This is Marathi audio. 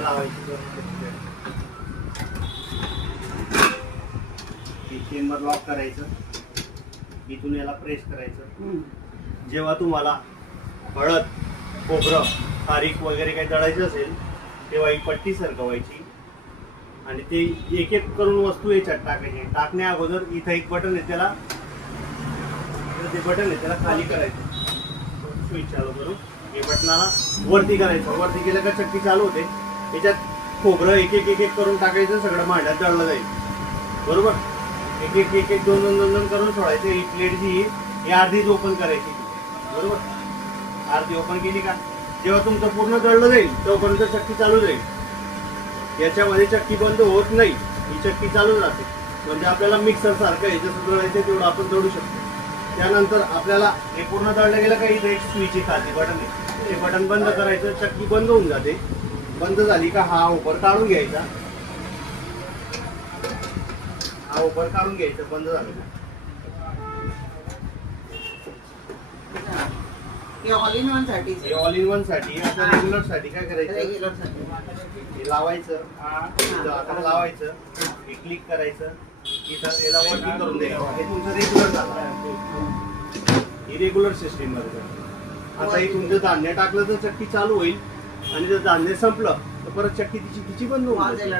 इथं लावायची, चेंबर लॉक करायचं, इथून याला प्रेस करायचं. जेव्हा तुम्हाला हळद, खोबरं, खारीक वगैरे काही दळायचं असेल तेव्हा ही पट्टी सरकवायची आणि ते एक एक करून वस्तू याच्यात टाकायची. टाकण्या अगोदर इथं एक बटन आहे, त्याला ते बटन आहे त्याला खाली करायचं, स्विच चालू करून हे बटनाला वरती करायचं. वरती केलं का चक्की चालू होते. याच्यात खोबरं एक एक एक एक करून टाकायचं, सगळं मांड्यात दळलं जाईल. बरोबर, एक एक एक एक दोन दोन दोन दोन करून सोडायचं. ही प्लेट जी ही अर्धीच ओपन करायची. बरोबर, अर्धी ओपन केली का जेव्हा तुमचं पूर्ण दळलं जाईल तोपर्यंत चक्की चालू जाईल. याच्यामध्ये चक्की बंद होत नाही, ही चक्की चालू राहते. म्हणजे आपल्याला मिक्सर सारखं आहे, जसं दळायचं तेवढं आपण दळू शकतो. त्यानंतर आपल्याला हे पूर्ण दळलं गेलं का इथे एक स्विच आहे, खाली बटन आहे, ते बटन बंद करायचं, चक्की बंद होऊन जाते. बंद झाली का हा उपर काढून घ्यायचा, हा उपर काढून घ्यायचा बंद झालं का. ऑल इन वन साठी, ऑल इन वन साठी. आता रेग्युलर साठी काय करायचं, रेग्युलर साठी हे लावायचं, आता लावायचं, हे क्लिक करायचं, इथं याला वरती करून द्यायचं. हे तुमचं रेग्युलर झालं, ही रेग्युलर सिस्टीम मध्ये. आता हे तुमचं धान्य टाकलं तर चक्की चालू होईल आणि जर धान्य संपलं तर परत चक्की तिची बंद होऊन जाईल.